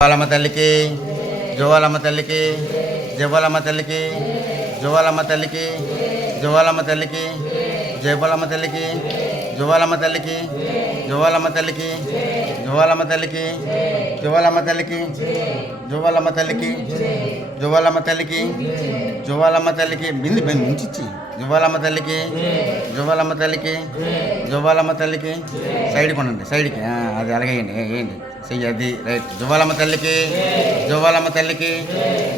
జోవాలమ్మ తల్లికి జోవాలమ్మ తల్లికి జయబోలమ్మ తల్లికి జోవాలమ్మ తల్లికి జోవాలమ్మ తల్లికి జయబోలమ్మ తల్లికి జోవాలమ్మ తల్లికి జోవాలమ్మ తల్లికి జోవాలమ్మ తల్లికి జోవాలమ్మ తల్లికి జోవాలమ్మ తల్లికి జోవాలమ్మ తల్లికి జోవాలమ్మ తల్లికి బింది బింది ముంచిచ్చి జోవాలమ్మ తల్లికి జోవాలమ్మ తల్లికి జోవాలమ్మ తల్లికి సైడ్ కొనండి సైడ్కి అది అలాగే వేయండి చెయ్యి అది రైట్ జోవాలమ్మ తల్లికి జోవాలమ్మ తల్లికి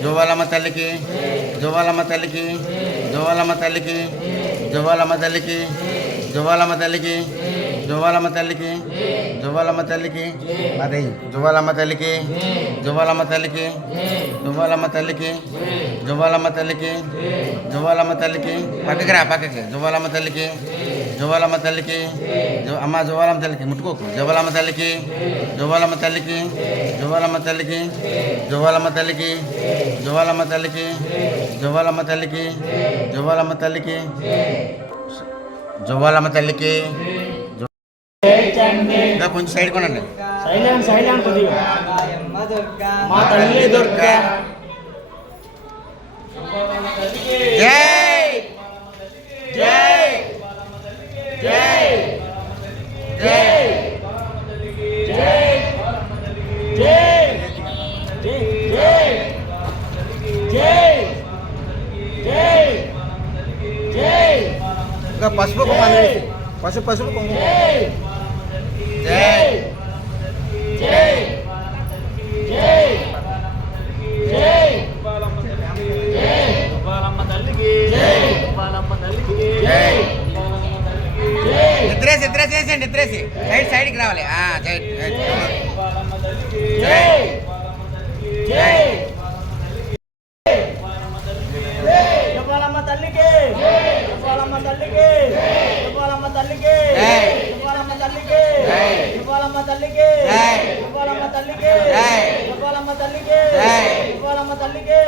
జోవాలమ్మ తల్లికి జోవాలమ్మ తల్లికి జోవాలమ్మ తల్లికి జోవాలమ్మ తల్లికి జోవాలమ్మ తల్లికి జోవాలమ్మ తల్లికి జోవాలమ్మ తల్లికి అదే జోవాలమ్మ తల్లికి జోవాలమ్మ తల్లికి జోవాలమ్మ తల్లికి జోవాలమ్మ తల్లికి జోవాలమ్మ తల్లికి పక్కకి రా పక్కకి జోవాలమ్మ తల్లికి జోవాలమ్మ తల్లికి అమ్మ జోవాలమ్మ తల్లికి ముట్టుకోకు జోవాలమ్మ తల్లికి జోవాలమ్మ తల్లికి జోవాలమ్మ తల్లికి జోవాలమ్మ తల్లికి జోవాలమ్మ తల్లికి జోవాలమ్మ తల్లికి జోవాలమ్మ తల్లికి జోవాలమ్మ తల్లికి కొంచెం సైడ్ కొనండి సైలెంట్ మా తల్లి దుర్గా జై జై జై జై ఇంకా పసుపు పసుపు పసుపు కుంకుమ జై జై జై జై నిద్రేసి నిద్రేసి సైడ్కి రావాలి జై జై జోవాలమ్మ తల్లికి జోవాలమ్మ తల్లికి జోవాలమ్మ తల్లికి జోవాలమ్మ తల్లికి జోవాలమ్మ తల్లికి జోవాలమ్మ తల్లికి జోవాలమ్మ తల్లికి జోవాలమ్మ తల్లికి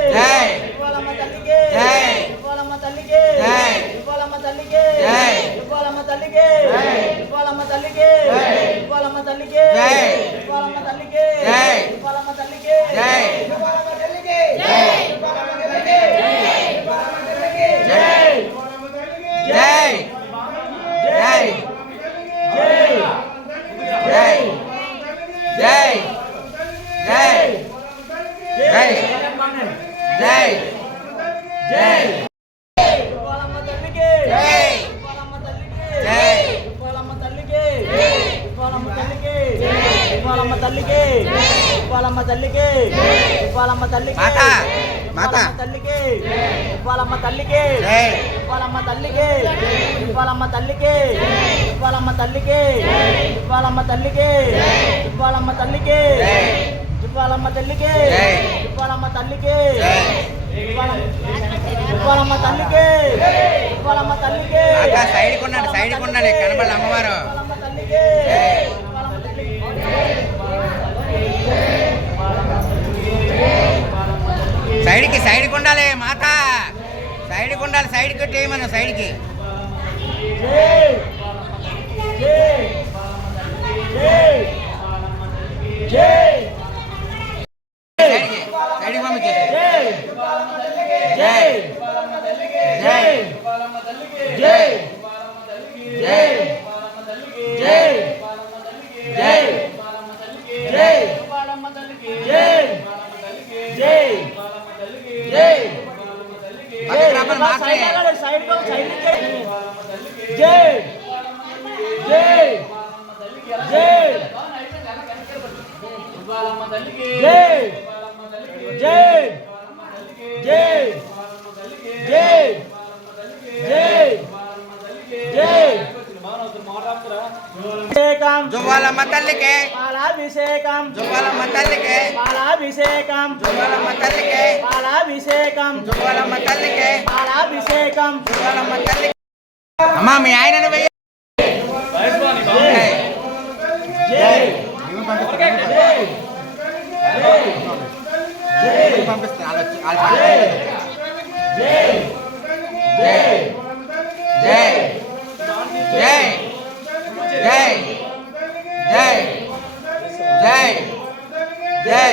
జోవాలమ్మ తల్లికి జోవాలమ్మ తల్లికి జోవాలమ్మ తల్లికి జోవాలమ్మ తల్లికి జోవాలమ్మ తల్లికి జోవాలమ్మ తల్లికి జోవాలమ్మ తల్లికి జోవాలమ్మ తల్లికి జోవాలమ్మ తల్లికి జై జై జై జై జై జై జై జై జోవాలమ్మ తల్లికి జై జోవాలమ్మ తల్లికి జై జోవాలమ్మ తల్లికి జోవాలమ్మ తల్లికి జోవాలమ్మ తల్లికి జోవాలమ్మ తల్లికి జోవాలమ్మ తల్లికి మాతా మాతా తల్లికి జోవాలమ్మ తల్లికి జై జోవాలమ్మ తల్లికి జోవాలమ్మ తల్లికి జోవాలమ్మ తల్లికి జోవాలమ్మ తల్లికి జోవాలమ్మ తల్లికి జోవాలమ్మ తల్లికి జోవాలమ్మ తల్లికి జోవాలమ్మ తల్లికి జోవాలమ్మ తల్లికి మాతా సైడ్ కొన్నాడు కనబడి అమ్మవారు జోవాలమ్మ తల్లికి సైడ్కి ఉండాలి మాత సైడ్కి ఉండాలి సైడ్కి కొట్టేయమను సైడ్కి సైడ్కి పంపించే జై జై జై జై జై జై జై జై జై జై సైడ్ జై జై జై జై జై జై జై జై జై అభిషేకం జోవాలమ్మ తల్లికి పాలాభిషేకం జోవాలమ్మ తల్లికి పాలాభిషేకం జోవాలమ్మ తల్లికి పాలాభిషేకం జోవాలమ్మ తల్లికి పాలాభిషేకం జోవాలమ్మ తల్లికి అమ్మా మీ ఆయనను వెయ్యి జై పంపిస్తాను జై జై జై జై జై జై జై జై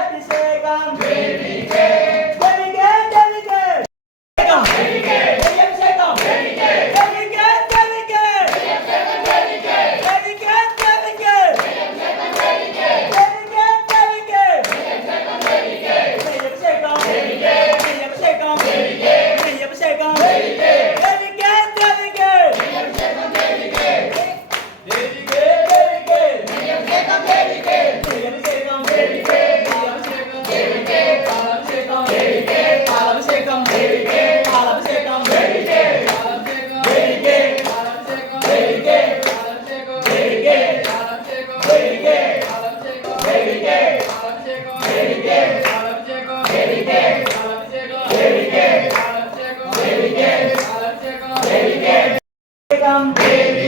అభిషేకం దేవికే దేవికే దేవికే దేవికే అభిషేకం దేవికే దేవికే దేవికే దేవికే దేవికే దేవికే దేవికే అభిషేకం దేవికే అభిషేకం దేవికే అభిషేకం దేవికే దేవికే దేవికే అభిషేకం దేవికే దేవికే దేవికే అభిషేకం దేవికే అభిషేకం దేవికే అభిషేకం దేవికే అభిషేకం దేవికే అభిషేకం దేవికే అభిషేకం దేవికే అభిషేకం దేవికే అభిషేకం దేవికే అభిషేకం దేవికే అభిషేకం దేవికే అభిషేకం దేవికే అభిషేకం దేవికే అభిషేకం దేవికే అభిషేకం దేవికే అభిషేకం దేవికే అభిషేకం దేవికే అభిషేకం దేవికే అభిషేకం దేవికే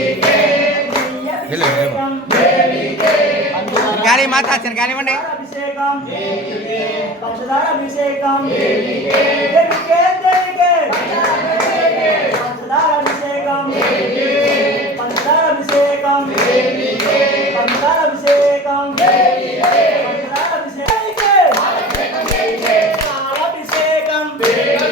గాలి మాత శనగాలి ఇవ్వండి. అభిషేకం దేవికే పంచదార అభిషేకం దేవికే దేవికే దేవికే పంచదార అభిషేకం దేవికే పంచదార అభిషేకం దేవికే పంచదార అభిషేకం దేవికే పంచదార అభిషేకం దేవికే అభిషేకం దేవికే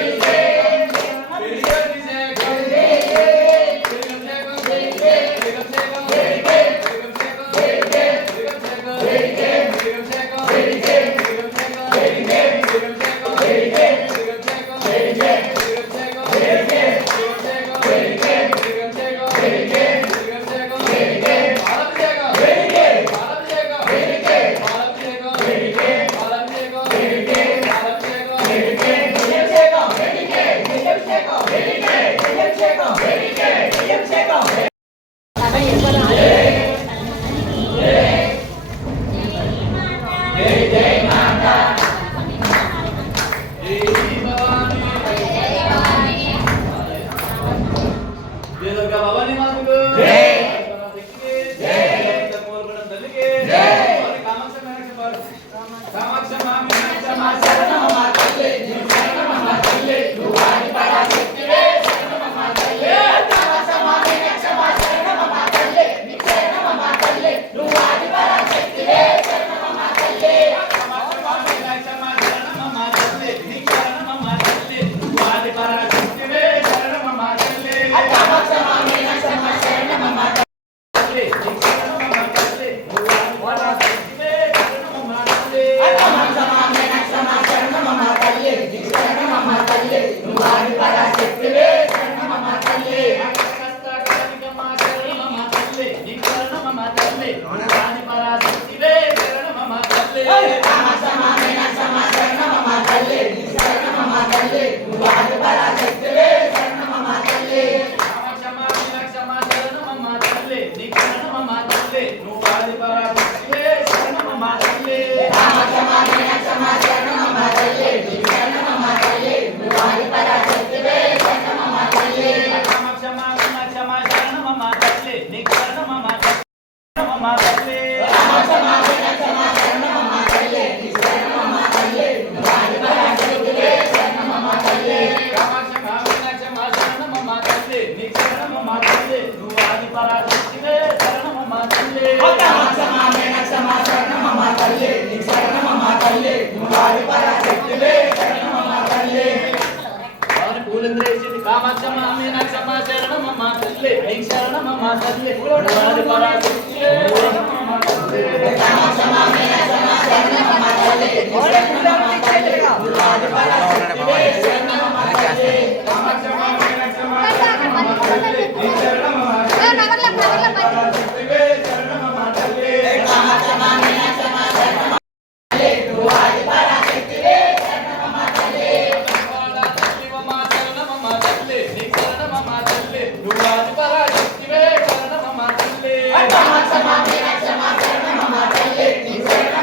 శరణమ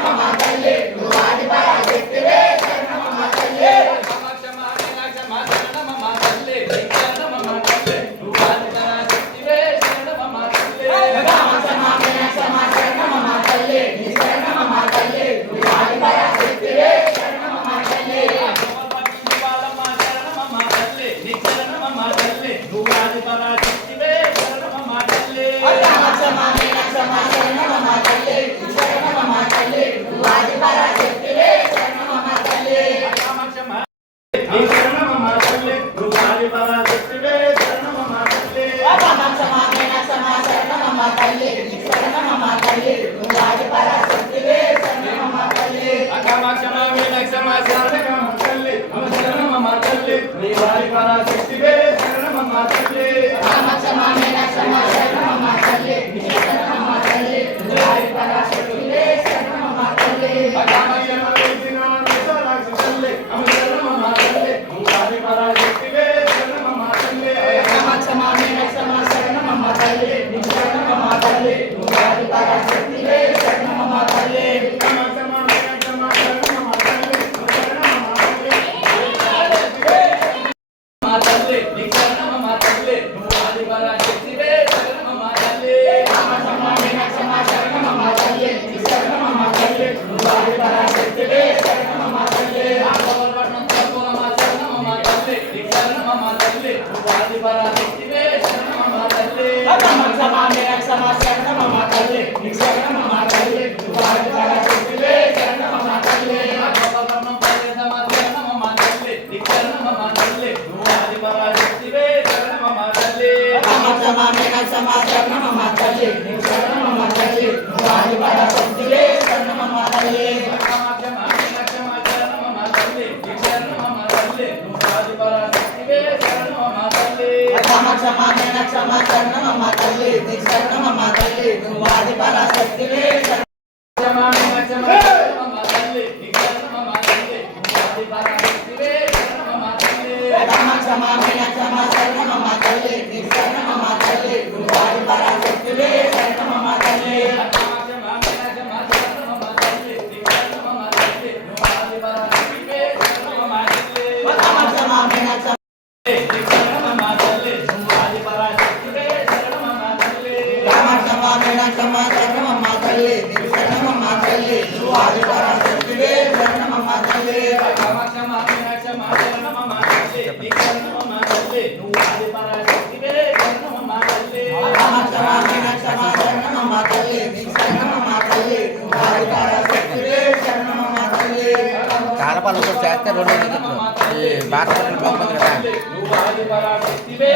కామాక్షమా మీనాక్షమా శారదమ్మ తల్లి శరణమమ్మ తల్లి నీ వారి పరాశక్తివే శరణమమ్మ తల్లి కామాక్షమా మీనాక్షమా శరణమమ్మ తల్లి శరణమమ్మ తల్లి నీ వారి పరాశక్తివే శరణమమ్మ తల్లి కామాక్షమా విశాలాక్షి తల్లి శరణమమ్మ తల్లి నీ వారి పరాశక్తివే శరణమమ్మ తల్లి కామాక్షమా మీనాక్షమా శరణమమ్మ తల్లి శరణమమ్మ తల్లి నీ వారి పరాశక్తివే శరణమమ్మ తల్లి కామాక్షమా మీనాక్షమా శరణమమ్మ తల్లి శరణమమ్మ తల్లి నీ శరణమమ్మ తల్లి నువ్వు ఆది పరాశక్తివే శరణమమ్మ తల్లి కామాక్షమా మీనాక్షమా శరణమమ్మ తల్లి శరణమమ్మ తల్లి నీ వారి పరాశక్తివే శరణమమ్మ తల్లి ఆపవర్ణం తప్పులమ్మ శరణమమ్మ తల్లి నీ శరణమమ్మ తల్లి నువ్వు ఆది పరాశక్తివే శరణమమ్మ తల్లి కామాక్షమా మీనాక్షమా శరణమమ్మ తల్లి శరణమమ్మ తల్లి నీ వారి పరాశక్తివే శరణమమ్మ తల్లి ఆపవర్ణం పర్యతమ శరణమమ్మ తల్లి నీ శరణమమ్మ తల్లి నువ్వు ఆది పరాశక్తివే శరణమమ్మ తల్లి కామాక్షమా మీనాక్షమా శరణమమ్మ తల్లి శరణమమ్మ తల్లి నీ వారి పరాశక్తివే శరణమమ్మ తల్లి కామాక్షమా మీనాక్షమా శరణమమ్మ తల్లి నీ శరణమమ్మ తల్లి నువ్వు ఆది పరాశక్తివే శరణమమ్మ తల్లి కామాక్షమా మీనాక్షమా శరణమమ్మ తల్లి శరణమమ్మ తల్లి నీ వారి పరాశక్తివే కామాక్షమా మీనాక్షమా శరణమమ్మ తల్లి నీ శరణమమ్మ తల్లి నువ్వు ఆది పరాశక్తివే శరణమమ్మ తల్లి కామాక్షమా మీనాక్షమా శరణమమ్మ తల్లి శరణమమ్మ తల్లి నీ వారి పరాశక్తివే శరణమమ్మ తల్లి కామాక్షమా మీనాక్షమా శరణమమ్మ తల్లి నీ శరణమమ్మ తల్లి నువ్వు ఆది పరాశక్తివే శరణమమ్మ తల్లి కామాక్షమా మీనాక్షమా నీ శరణమమ్మ తల్లి నువ్వు ఆది పరాశక్తివే శరణమమ్మ తల్లి కామాక్షమా మీనాక్షమా శరణమమ్మ తల్లి శరణమమ్మ తల్లి నీ వారి పరాశక్తివే శరణమమ్మ తల్లి కామాక్షమా మీనాక్షమా శరణమమ్మ తల్లి నీ శరణమమ్మ తల్లి నువ్వు ఆది పరాశక్తివే శరణమమ్మ తల్లి కామాక్షమా మీనాక్షమా శరణమమ్మ తల్లి శరణమమ్మ తల్లి నీ వారి పరాశక్తివే శరణమమ్మ తల్లి కాలపాలు చేస్తే రెండు దిగుతులు ఈ బాట బాగుంది కదా నువ్వు ఆది పరాశక్తివే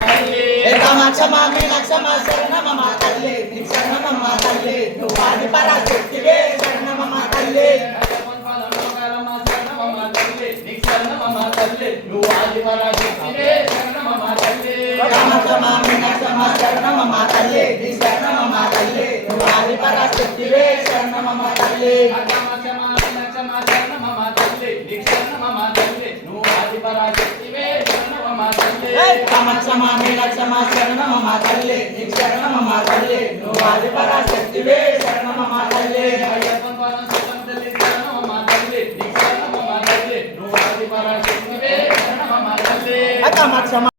తల్లి కామాక్షమా మీనాక్షమా శరణమమ్మ తల్లి శరణమమ్మ తల్లి నీ వారి పరాశక్తివే శరణమమ్మ తల్లి నువ్వు ఆది పరాశక్తివే శరణమమ్మ తల్లి కామాక్షమా మీనాక్షమా శరణమమ్మ తల్లి శరణమమ్మ తల్లి నీ వారి పరాశక్తివే శరణమమ్మ తల్లి కామాక్షమా మీనాక్షమా శరణమమ్మ తల్లి నీ శరణమమ్మ తల్లి నువ్వు ఆది పరాశక్తివే శరణమమ్మ తల్లి కామాక్షమా మీనాక్షమా శరణమమ్మ తల్లి శరణమమ్మ తల్లి నీ వారి పరాశక్తివే శరణమమ్మ తల్లి అయ్యప్పన్ పరం సుతం తల్లి శరణమమ్మ తల్లి నీ శరణమమ్మ తల్లి నువ్వు ఆది పరాశక్తివే శరణమమ్మ తల్లి కామాక్షమా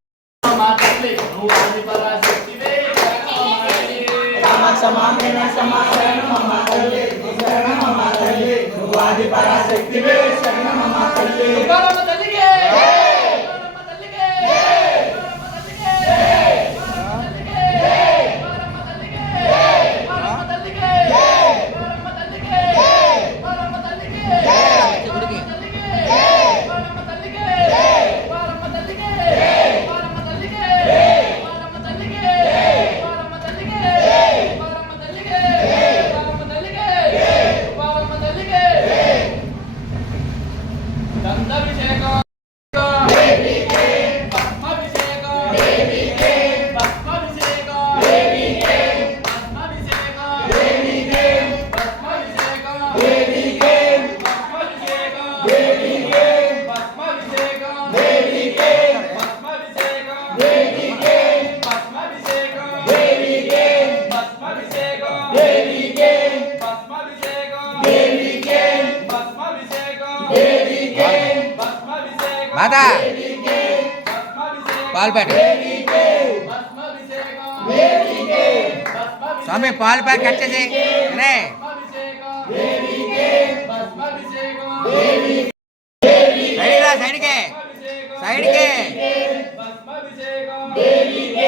అమ్మ తల్లి నువ్వు ఆది పరాశక్తివే శరణమమ్మ తల్లి కామాక్షమా మీనాక్షమా శరణమమ్మ తల్లి శరణమమ్మ తల్లి నీ వారి పరాశక్తివే శరణమమ్మ తల్లి గౌరమ్మ తల్లికే గౌరమ్మ తల్లికే గౌరమ్మ తల్లికే గౌరమ్మ తల్లికే గౌరమ్మ తల్లికే గౌరమ్మ తల్లికే గౌరమ్మ తల్లికే గౌరమ్మ తల్లికే గౌరమ్మ తల్లికే గౌరమ్మ తల్లికే గౌరమ్మ తల్లికే గౌరమ్మ తల్లికే గౌరమ్మ తల్లికే గౌరమ్మ తల్లికే గౌరమ్మ తల్లికే గౌరమ్మ తల్లికే గౌరమ్మ తల్లికే దండాభిషేకం దేవికే పద్మాభిషేకం దేవికే పద్మాభిషేకం దేవికే పద్మాభిషేకం దేవికే పద్మాభిషేకం దేవికే పద్మాభిషేకం దేవికే పద్మాభిషేకం దేవికే పద్మాభిషేకం దేవికే పద్మాభిషేకం దేవికే పద్మాభిషేకం దేవికే పద్మాభిషేకం దేవికే పద్మాభిషేకం దేవికే పద్మాభిషేకం మాతా పద్మాభిషేకం పాలు పెట్ట పద్మాభిషేకం స్వామి పాలు ప్యాక్ కట్ చేసి రే సైడ్ రా సైడ్కే సైడ్కే దేవికే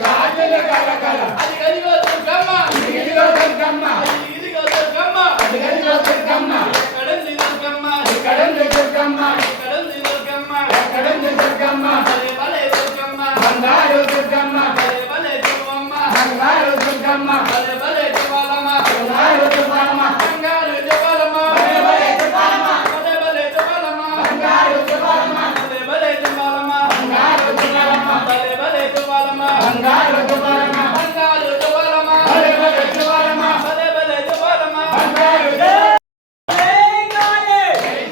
గాజులు గలగల అదిగదిగో దుర్గమ్మ ఇదిగో దుర్గమ్మ ఇదిగో దుర్గమ్మ అదిగదిగో దుర్గమ్మ ఎక్కడుంది దుర్గమ్మ ఎక్కడుంది దుర్గమ్మ ఎక్కడుంది దుర్గమ్మ ఎక్కడుంది దుర్గమ్మ భలే భలే దుర్గమ్మ బంగారు దుర్గమ్మ భలే భలే దుర్గమ్మ బంగారు దుర్గమ్మ భలే భలే దుర్గమ్మ బంగారు దుర్గమ్మ బంగారు దుర్గమ్మ భలే భలే దుర్గమ్మ భలే భలే దుర్గమ్మ బంగారు దుర్గమ్మ భలే భలే దుర్గమ్మ బంగారు దుర్గమ్మ భలే భలే దుర్గమ్మ బంగారు దుర్గమ్మ బంగారు దుర్గమ్మ భలే భలే దుర్గమ్మ భలే భలే దుర్గమ్మ బంగారు జై కాళీ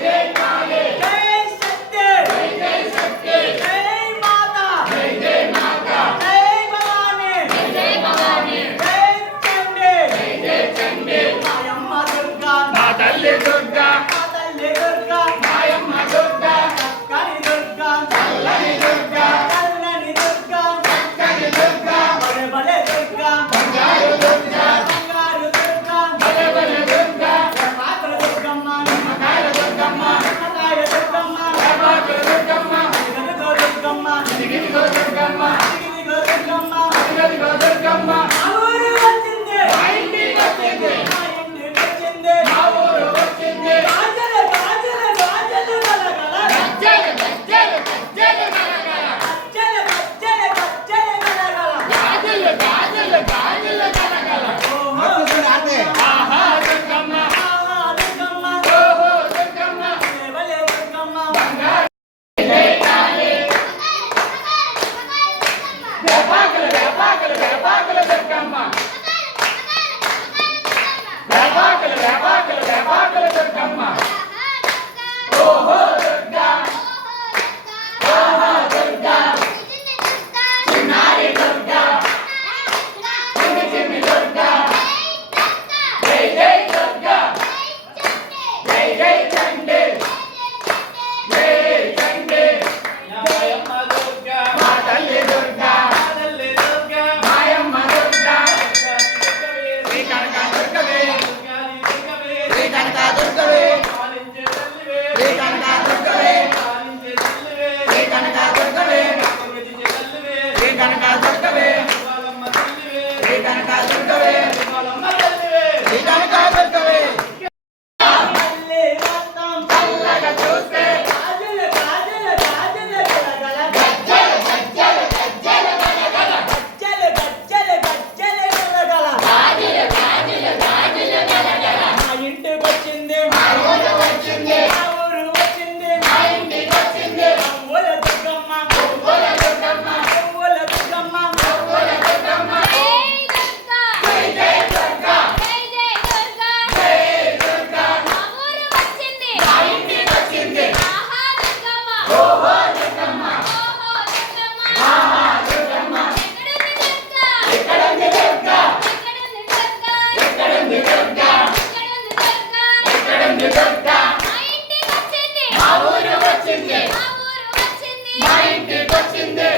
జై కాళీ జై శక్తి జై శక్తి జై మాతా జై మాతా జై భవాని జై భవాని జై చండి జై చండి మాయమ్మ దుర్గా మా తల్లి దుర్గా మా తల్లి దుర్గా మాయమ్మ దుర్గా చక్కని దుర్గా చల్లని దుర్గా చల్లని దుర్గా చక్కని దుర్గా భలే భలే దుర్గా బంగారు దుర్గా బంగారు దుర్గా భలే భలే దుర్గా పాత్ర దుర్గమ్మ నిమ్మకాయ దుర్గమ్మ నిమ్మకాయ దుర్గమ్మ కబాకు దుర్గమ్మ ఇదిగో దుర్గమ్మ ఇదిగో దుర్గమ్మ ఇదిగో దుర్గమ్మ ఇదిగో దుర్గమ్మ మా ఊరు వచ్చింది మా ఇంటికి వచ్చింది మా ఇంటికి వచ్చింది మా ఊరు వచ్చింది గాజలు గాజలు గాజలు గలగల గజ్జలు గజ్జలు గజ్జలు గలగల గజ్జలు గజ్జలు గజ్జలు గలగల గాజులు గాజులు గాజులు గలగల ఆహా దుర్గమ్మ ఆహా దుర్గమ్మ ఓహో దుర్గమ్మ భలే దుర్గమ్మ జై కాళీ వేపాకులు వేపాకులు వేపాకులు దుర్గమ్మ వేపాకులు వేపాకులు వేపాకులు దుర్గమ్మ ఓహో దుర్గా ఆహా దుర్గా చిన్నారి దుర్గా చిన్ని చిన్ని దుర్గా జై జై దుర్గా జై జై చండి జై చండి మాయమ్మ దుర్గా మా తల్లి దుర్గా మా తల్లి దుర్గా మాయమ్మ దుర్గా శ్రీ కనక దుర్గవే శ్రీ కనక దుర్గవే పాలించే తల్లివే శ్రీ కనక దుర్గవే పాలించే తల్లివే శ్రీ కనక దుర్గవే కొలిచే తల్లివే శ్రీ కనక దుర్గవే శివాలమ్మ తల్లివే శ్రీ కనక దుర్గవే శివాలమ్మ తల్లివే శ్రీ కనక దుర్గవే మళ్ళీ మొత్తం చల్లగా చూస్తే గాజులు గాజులు గాజులు గలగల గజ్జలు గజ్జలు గజ్జలు గలగల గజ్జలు గజ్జలు గజ్జలు గలగల గాజులు గాజులు గాజులు గలగల మా ఇంటికి వచ్చింది మా ఊరు వచ్చింది మా ఊరు వచ్చింది మా ఇంటికి వచ్చింది ఊల దుర్గమ్మ ఊల దుర్గమ్మ ఊల దుర్గమ్మ ఊల దుర్గమ్మ జై దుర్గా జై జై దుర్గా జై దుర్గా మా ఊరు వచ్చింది మా ఇంటికి వచ్చింది ఆహా దుర్గమ్మ ఓహో దుర్గమ్మ ఓహో దుర్గమ్మ ఆహా దుర్గమ్మ ఎక్కడుంది దుర్గా ఎక్కడుంది దుర్గా ఎక్కడుంది దుర్గా ఎక్కడుంది దుర్గా ఎక్కడుంది దుర్గా మా ఇంటికి వచ్చింది మా ఊరు వచ్చింది మా ఊరు వచ్చింది మా ఇంటికి వచ్చింది